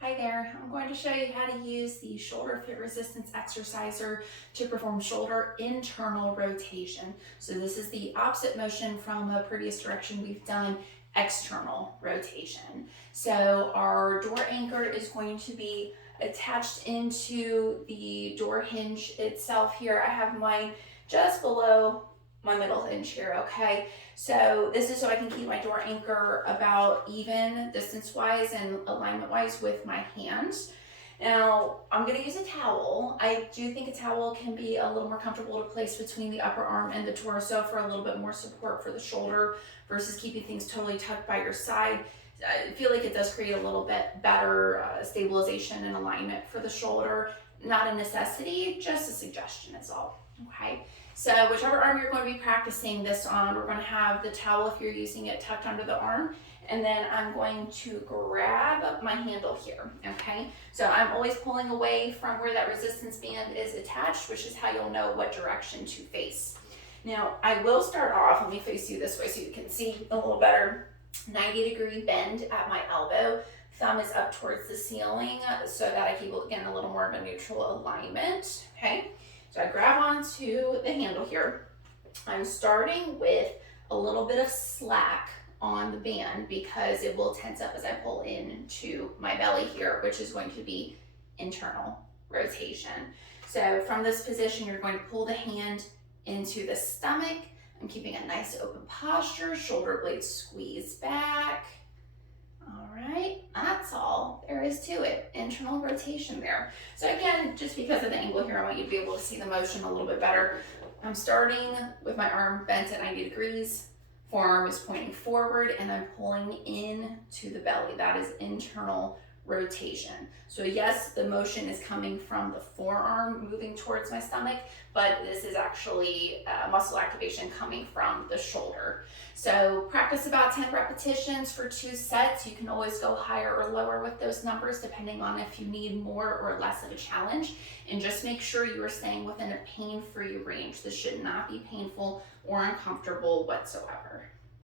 Hi there, I'm going to show you how to use the ShoulderFit resistance exerciser to perform shoulder internal rotation. So this is the opposite motion from a previous direction we've done, external rotation. So our door anchor is going to be attached into the door hinge itself here. I have mine just below my middle hinge here, okay? So this is so I can keep my door anchor about even distance-wise and alignment-wise with my hands. Now, I'm gonna use a towel. I do think a towel can be a little more comfortable to place between the upper arm and the torso for a little bit more support for the shoulder versus keeping things totally tucked by your side. I feel like it does create a little bit better stabilization and alignment for the shoulder. Not a necessity, just a suggestion is all, okay? So whichever arm you're going to be practicing this on, we're going to have the towel, if you're using it, tucked under the arm. And then I'm going to grab my handle here, okay? So I'm always pulling away from where that resistance band is attached, which is how you'll know what direction to face. Now, I will start off, let me face you this way so you can see a little better. 90-degree bend at my elbow. Thumb is up towards the ceiling so that I keep, again, a little more of a neutral alignment, okay? So I grab onto the handle here. I'm starting with a little bit of slack on the band because it will tense up as I pull into my belly here, which is going to be internal rotation. So from this position, you're going to pull the hand into the stomach. I'm keeping a nice open posture, shoulder blades squeeze back. All right, that's all there is to it. Internal rotation there. So again, just because of the angle here, I want you to be able to see the motion a little bit better. I'm starting with my arm bent at 90 degrees. Forearm is pointing forward and I'm pulling in to the belly. That is internal rotation. So yes, the motion is coming from the forearm moving towards my stomach, but this is actually muscle activation coming from the shoulder. So practice about 10 repetitions for 2 sets. You can always go higher or lower with those numbers depending on if you need more or less of a challenge. And just make sure you are staying within a pain-free range. This should not be painful or uncomfortable whatsoever.